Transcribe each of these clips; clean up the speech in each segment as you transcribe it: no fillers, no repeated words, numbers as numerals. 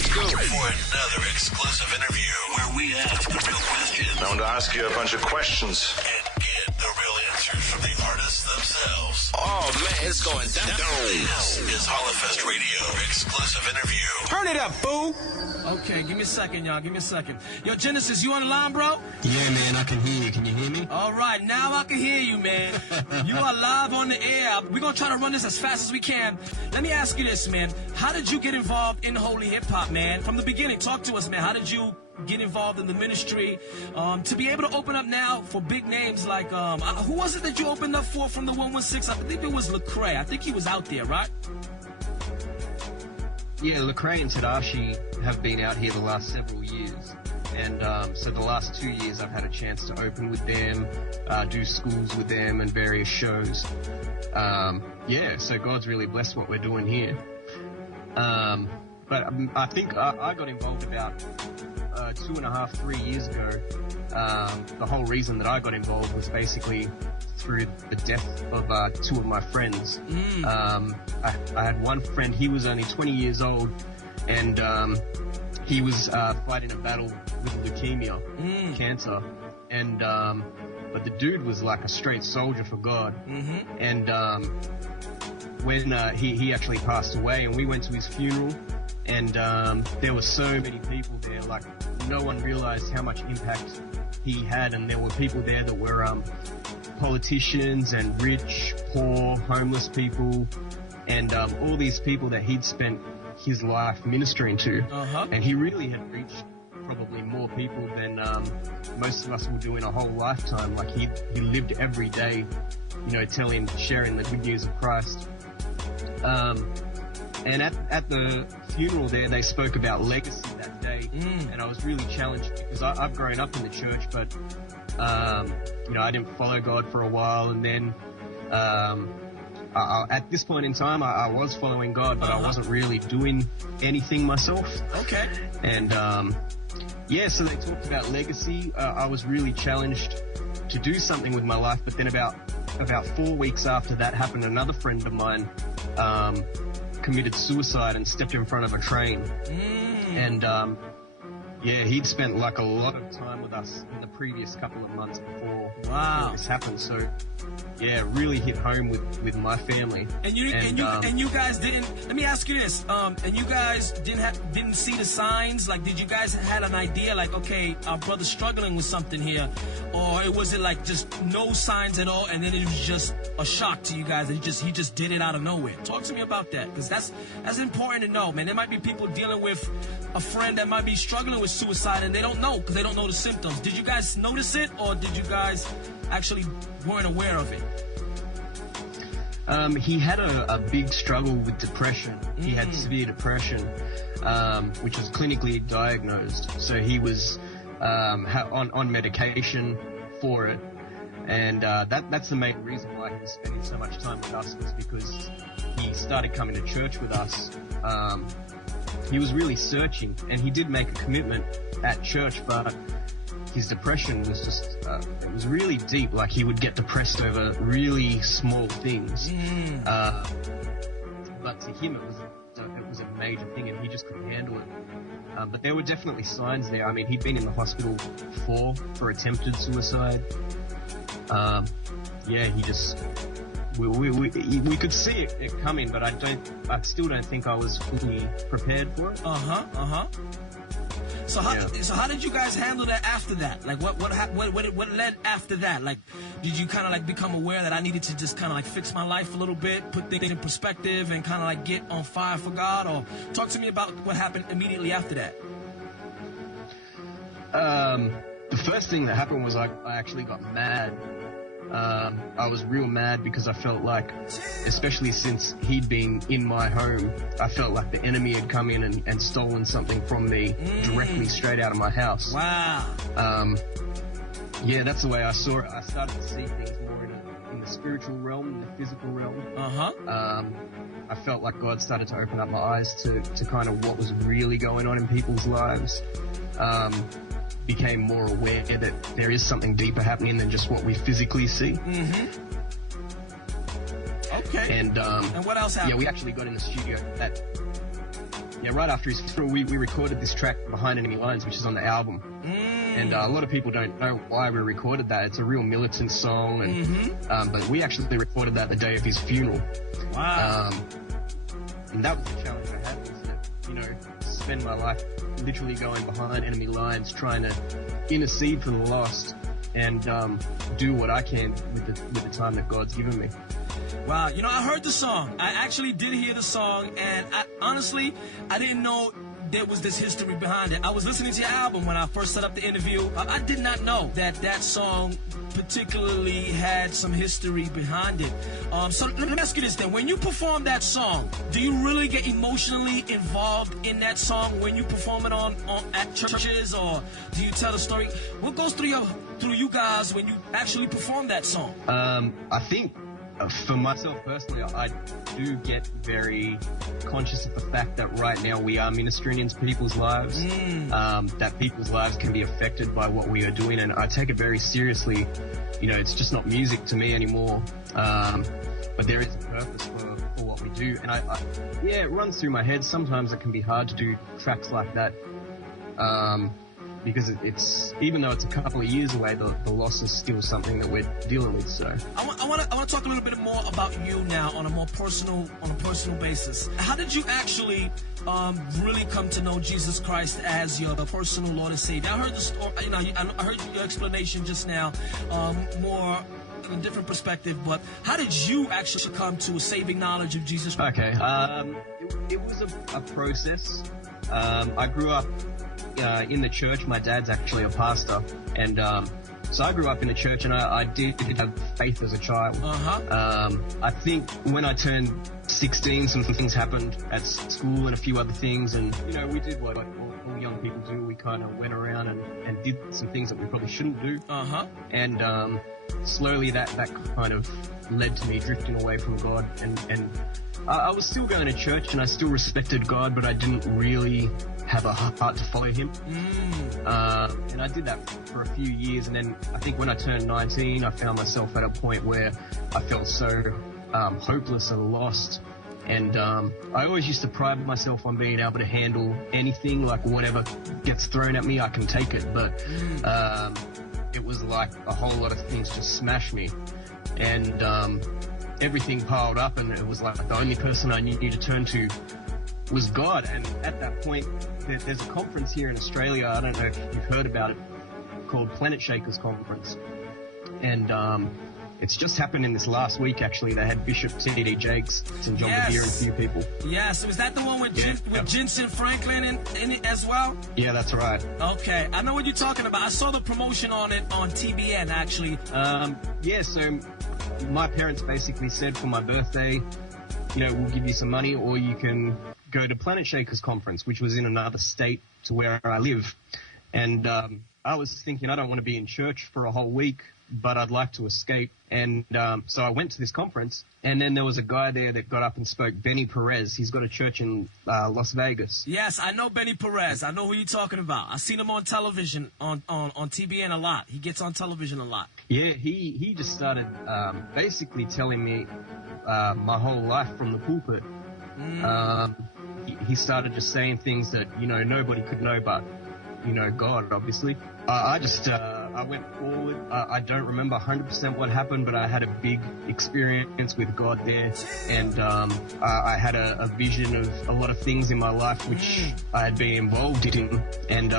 Let's go for another exclusive interview where we ask the real questions. I want to ask you a bunch of questions. And get the real answers from the artists themselves. Oh, man, it's going down. This is Holla-Fest Radio exclusive interview. Turn it up, fool. Okay, give me a second, y'all. Give me a second. Yo, Genesiz, you on the line, bro? Yeah, man, I can hear you. Can you hear me? All right, now I can hear you, man. You are live on the air. We're going to try to run this as fast as we can. Let me ask you this, man. How did you get involved in holy hip-hop, man? From the beginning, talk to us, man. How did you get involved in the ministry? To be able to open up now for big names like, who was it that you opened up for from the 116? I believe it was Lecrae. I think he was out there, right? Yeah, Lecrae and Tadashi have been out here the last several years. And so the last 2 years I've had a chance to open with them, do schools with them and various shows. Yeah, so God's really blessed what we're doing here. But I think I got involved about 2.5, 3 years ago. The whole reason that I got involved was basically through the death of two of my friends. I had one friend, he was only 20 years old, and he was fighting a battle with leukemia, cancer, and but the dude was like a straight soldier for God. And when he actually passed away, and we went to his funeral, and there were so many people there, like no one realized how much impact he had, and there were people there that were politicians and rich, poor, homeless people, and all these people that he'd spent his life ministering to. And he really had reached probably more people than most of us will do in a whole lifetime. Like he lived every day, you know, sharing the good news of Christ. And at the funeral there, they spoke about legacy that day, and I was really challenged because I've grown up in the church, but you know, I didn't follow God for a while, and then at this point in time, I was following God, but I wasn't really doing anything myself. Okay. And yeah, so they talked about legacy. I was really challenged to do something with my life, but then about 4 weeks after that happened, another friend of mine committed suicide and stepped in front of a train. And yeah, he'd spent like a lot of time with us in the previous couple of months before this happened. So yeah, really hit home with my family. And you guys didn't. Let me ask you this. And you guys didn't see the signs. Like, did you guys had an idea? Like, okay, our brother's struggling with something here, or was it like just no signs at all, and then it was just a shock to you guys that he just did it out of nowhere? Talk to me about that, because that's important to know, man. There might be people dealing with a friend that might be struggling with suicide and they don't know because they don't know the symptoms. Did you guys notice it, or did you guys actually weren't aware of it? He had a big struggle with depression. He had severe depression, which was clinically diagnosed. So he was on medication for it, and that's the main reason why he was spending so much time with us, was because he started coming to church with us. He was really searching, and he did make a commitment at church, but his depression was just, it was really deep. Like, he would get depressed over really small things. But to him, it was a major thing, and he just couldn't handle it. But there were definitely signs there. I mean, he'd been in the hospital before for attempted suicide. Yeah, he just... We could see it coming, but I still don't think I was fully prepared for it. So how did you guys handle that after that? Like, what led after that? Like, did you kind of like become aware that I needed to just kind of like fix my life a little bit, put things in perspective, and kind of like get on fire for God? Or talk to me about what happened immediately after that. The first thing that happened was I actually got mad. I was real mad because I felt like, especially since he'd been in my home, I felt like the enemy had come in and stolen something from me directly straight out of my house. Wow. Yeah, that's the way I saw it. I started to see things more in the spiritual realm, in the physical realm. I felt like God started to open up my eyes to kind of what was really going on in people's lives. Became more aware that there is something deeper happening than just what we physically see. Okay. And what else happened? Yeah, we actually got in the studio right after his funeral, we recorded this track, Behind Enemy Lines, which is on the album. And a lot of people don't know why we recorded that. It's a real militant song, and but we actually recorded that the day of his funeral. Wow. And that was the challenge I had, was to, spend my life literally going behind enemy lines, trying to intercede for the lost, and do what I can with the time that God's given me. Wow, I heard the song. I actually did hear the song, and honestly, I didn't know there was this history behind it. I was listening to your album when I first set up the interview. I did not know that song particularly had some history behind it. So let me ask you this then. When you perform that song, do you really get emotionally involved in that song when you perform it on at churches, or do you tell a story? What goes through you guys when you actually perform that song? I think for myself personally, I do get very conscious of the fact that right now we are ministering into people's lives, that people's lives can be affected by what we are doing, and I take it very seriously. It's just not music to me anymore, but there is a purpose for what we do, and it runs through my head. Sometimes it can be hard to do tracks like that, because it's even though it's a couple of years away, the loss is still something that we're dealing with. So I want to talk a little bit more about you now on a personal basis. How did you actually really come to know Jesus Christ as your personal Lord and Savior? I heard the story. I heard your explanation just now, more in a different perspective. But how did you actually come to a saving knowledge of Jesus Christ? Okay, it was a process. I grew up in the church. My dad's actually a pastor, and so I grew up in the church, and I did have faith as a child. I think when I turned 16, some things happened at school and a few other things, and we did what all young people do. We kind of went around and did some things that we probably shouldn't do, and slowly that kind of led to me drifting away from God, and I was still going to church, and I still respected God, but I didn't really have a heart to follow him. And I did that for a few years, and then I think when I turned 19, I found myself at a point where I felt so hopeless and lost. And I always used to pride myself on being able to handle anything, like whatever gets thrown at me, I can take it. But it was like a whole lot of things just smashed me. And everything piled up, and it was like the only person I knew to turn to was God. And at that point, there's a conference here in Australia, I don't know if you've heard about it, called Planet Shakers Conference. And it's just happened in this last week, actually. They had Bishop T.D. Jakes and John Bevere and a few people. Yes, was that the one with Jensen Franklin in it as well? Yeah, that's right. Okay, I know what you're talking about. I saw the promotion on it on TBN, actually. So my parents basically said for my birthday, we'll give you some money, or you can go to Planet Shakers Conference, which was in another state to where I live. And I was thinking, I don't want to be in church for a whole week, but I'd like to escape. And so I went to this conference, and then there was a guy there that got up and spoke, Benny Perez. He's got a church in Las Vegas. Yes, I know Benny Perez. I know who you're talking about. I've seen him on television, on TBN a lot. He gets on television a lot. Yeah, he just started basically telling me my whole life from the pulpit. He started just saying things that, nobody could know but, God, obviously. I went forward. I don't remember 100% what happened, but I had a big experience with God there. And I had a vision of a lot of things in my life which I had been involved in. And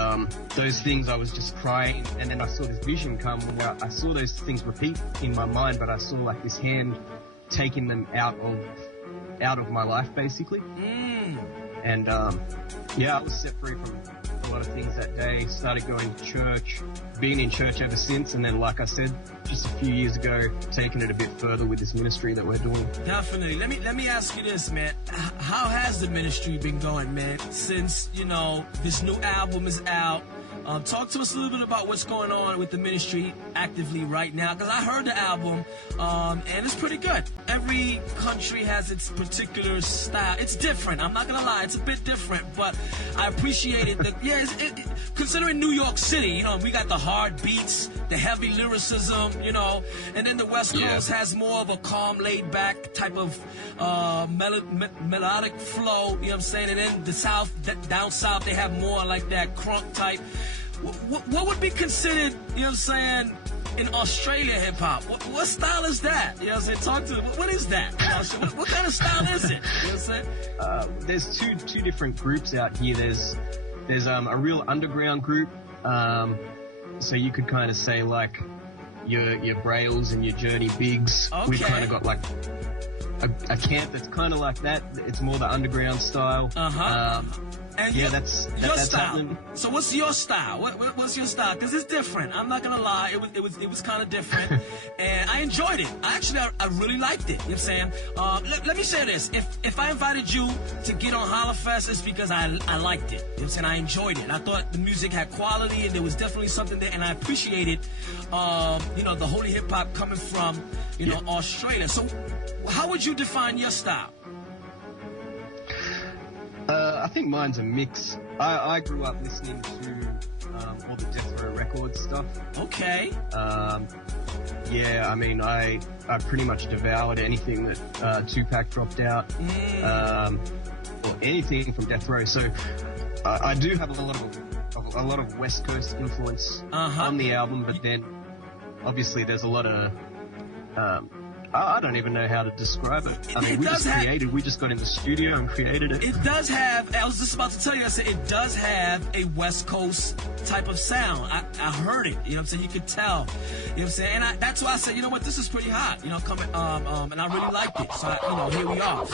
those things, I was just crying. And then I saw this vision come where I saw those things repeat in my mind, but I saw like this hand taking them out of my life, basically. And I was set free from a lot of things that day. Started going to church, been in church ever since, and then, like I said, just a few years ago, taking it a bit further with this ministry that we're doing. Definitely. Let me ask you this, man. How has the ministry been going, man, since this new album is out? Talk to us a little bit about what's going on with the ministry actively right now, because I heard the album, and it's pretty good. Every country has its particular style. It's different. I'm not gonna lie, it's a bit different, but I appreciate it. Considering New York City, you know, we got the hard beats, the heavy lyricism, you know, and then the West Coast has more of a calm, laid-back type of melodic flow, you know what I'm saying? And then the South, down South, they have more like that crunk type. What would be considered, you know what I'm saying, in Australia hip-hop? What style is that? You know what I'm saying? Talk to me. What is that? What kind of style is it? You know what I'm saying? There's two different groups out here. There's a real underground group. So you could kind of say like your Brails and your Journey Bigs. Okay. We've kind of got like a camp that's kind of like that. It's more the underground style. And yeah, your that's style. happening. So what's your style? What's your style? Because it's different. I'm not gonna lie. It was kind of different, and I enjoyed it. I really liked it. You know what I'm saying? Let me say this: if I invited you to get on Holla-Fest, it's because I liked it. You know what I'm saying? I enjoyed it. I thought the music had quality, and there was definitely something there, and I appreciated, you know, the holy hip hop coming from, you know, Australia. So, how would you define your style? I think mine's a mix. I grew up listening to all the Death Row Records stuff. Okay. Yeah, I mean, I pretty much devoured anything that Tupac dropped out, or anything from Death Row. So I do have a lot of West Coast influence on the album, but then obviously there's a lot of I don't even know how to describe it. I mean, we just got in the studio and created it. It does have, I was just about to tell you, I said it does have a West Coast type of sound. I heard it, you know what I'm saying? You could tell, you know what I'm saying? And that's why I said, you know what, this is pretty hot, you know, coming, and I really liked it. So, you know, here we are.